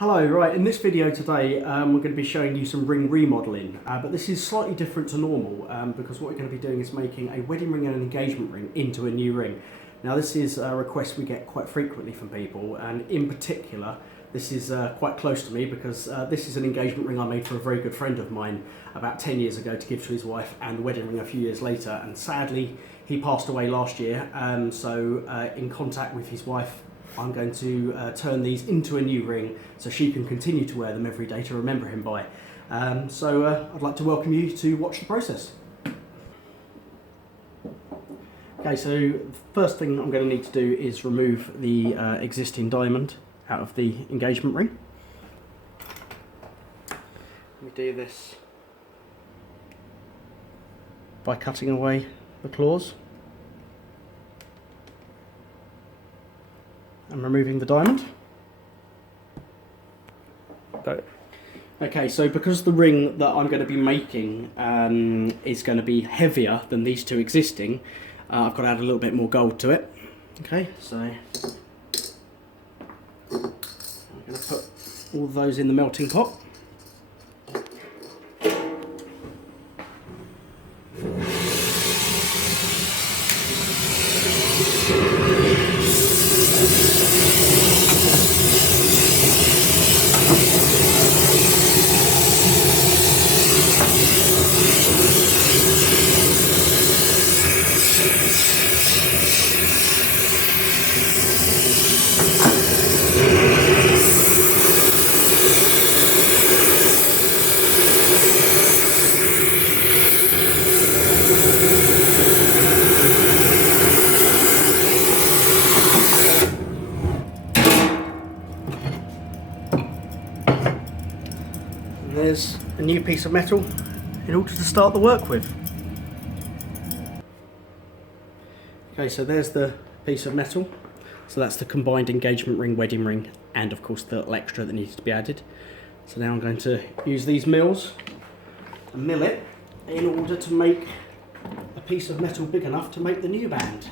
Hello, right, in this video today we're going to be showing you some ring remodelling, but this is slightly different to normal because what we're going to be doing is making a wedding ring and an engagement ring into a new ring. Now this is a request we get quite frequently from people, and in particular this is quite close to me because this is an engagement ring I made for a very good friend of mine about 10 years ago to give to his wife, and the wedding ring a few years later, and sadly he passed away last year, so in contact with his wife I'm going to turn these into a new ring so she can continue to wear them every day to remember him by. I'd like to welcome you to watch the process. Okay, so the first thing I'm going to need to do is remove the existing diamond out of the engagement ring. We do this by cutting away the claws and removing the diamond. Okay, so because the ring that I'm going to be making is going to be heavier than these two existing, I've got to add a little bit more gold to it. Okay, so I'm going to put all those in the melting pot. There's a new piece of metal in order to start the work with. Okay, so there's the piece of metal. So that's the combined engagement ring, wedding ring, and of course the little extra that needs to be added. So now I'm going to use these mills and mill it in order to make a piece of metal big enough to make the new band.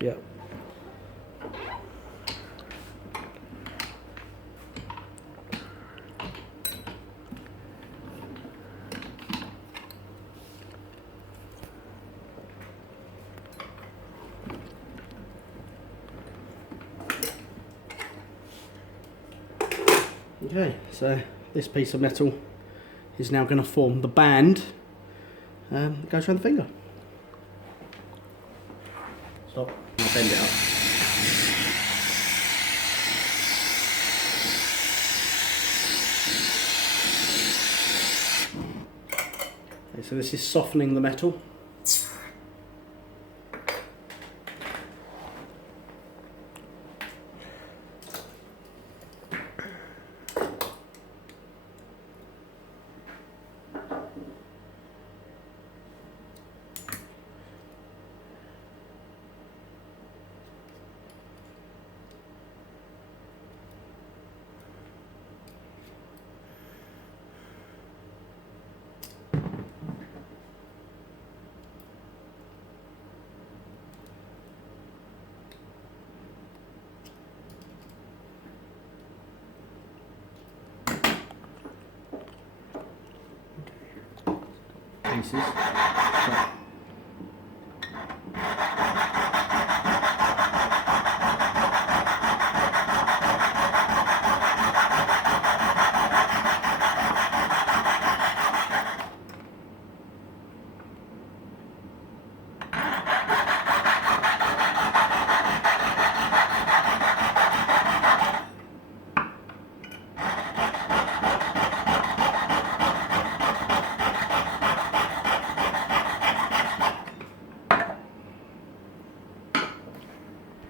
Yeah. Okay, so this piece of metal is now going to form the band that goes around the finger. Stop. I'll bend it up. Okay, so this is softening the metal. Pieces.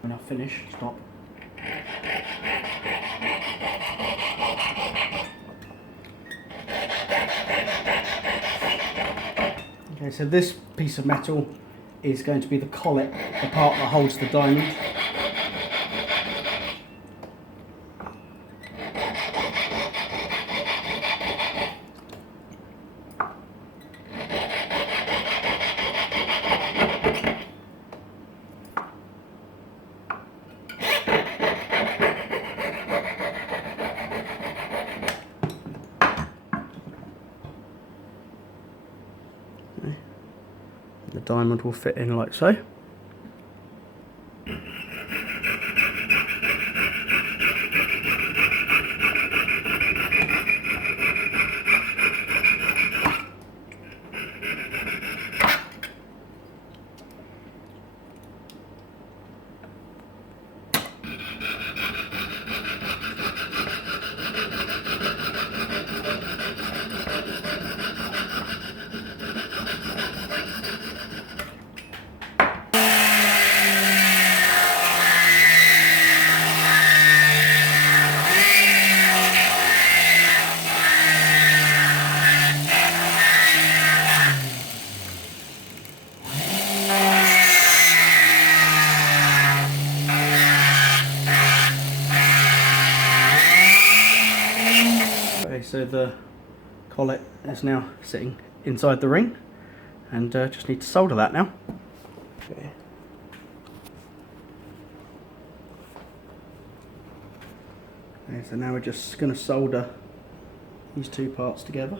When I finish, stop. Okay, so this piece of metal is going to be the collet, the part that holds the diamond. The diamond will fit in like so. So the collet is now sitting inside the ring, and just need to solder that now. Okay. Okay, so now we're just going to solder these two parts together.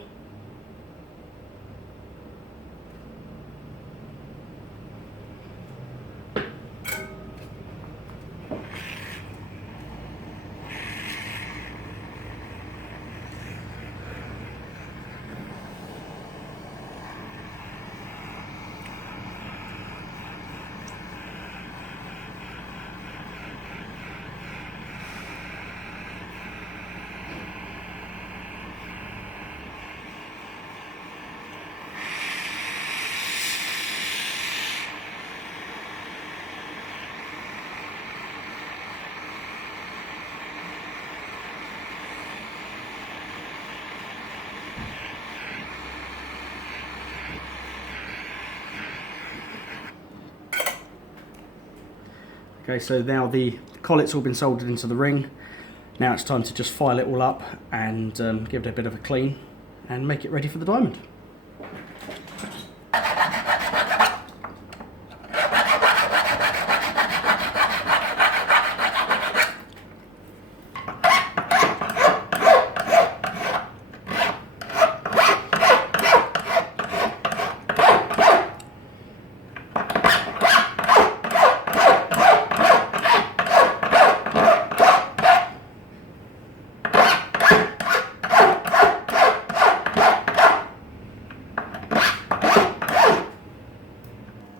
Okay, so now the collet's all been soldered into the ring. Now it's time to just file it all up and give it a bit of a clean and make it ready for the diamond.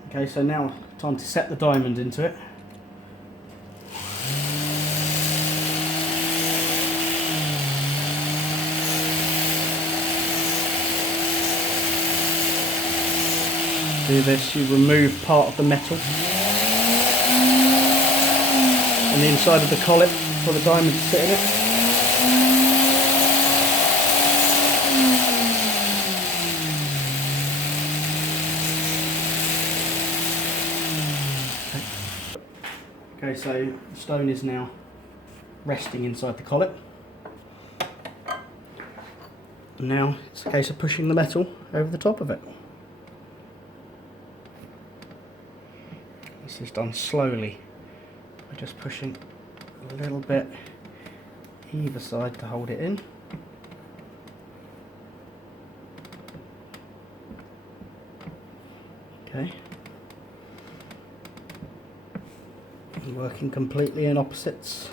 Okay, so now time to set the diamond into it. Do this, you remove part of the metal on the inside of the collet for the diamond to sit in it. Okay, so the stone is now resting inside the collet. And now it's a case of pushing the metal over the top of it. This is done slowly by just pushing a little bit either side to hold it in. Okay. Working completely in opposites.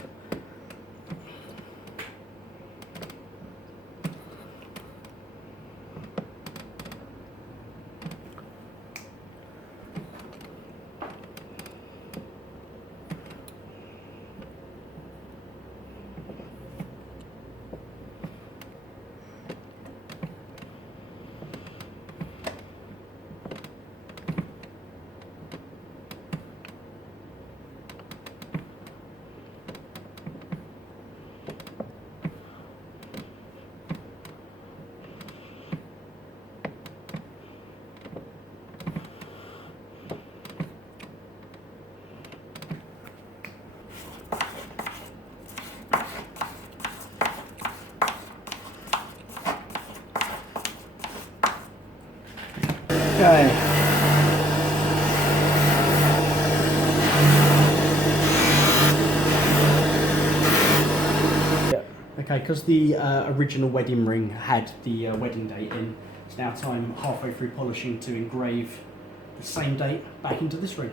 Okay. Okay, because the original wedding ring had the wedding date in, it's now time, halfway through polishing, to engrave the same date back into this ring.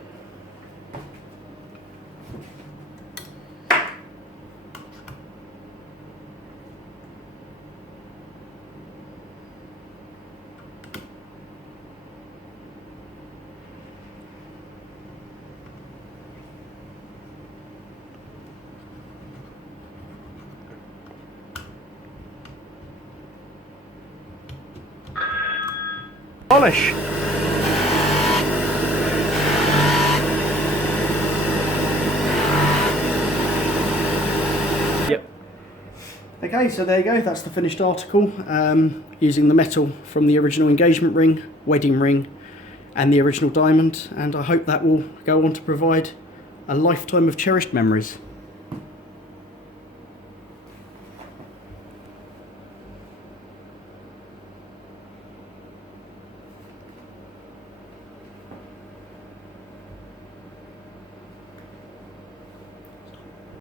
Polish. Yep. Okay, so there you go, that's the finished article, using the metal from the original engagement ring, wedding ring, and the original diamond, and I hope that will go on to provide a lifetime of cherished memories.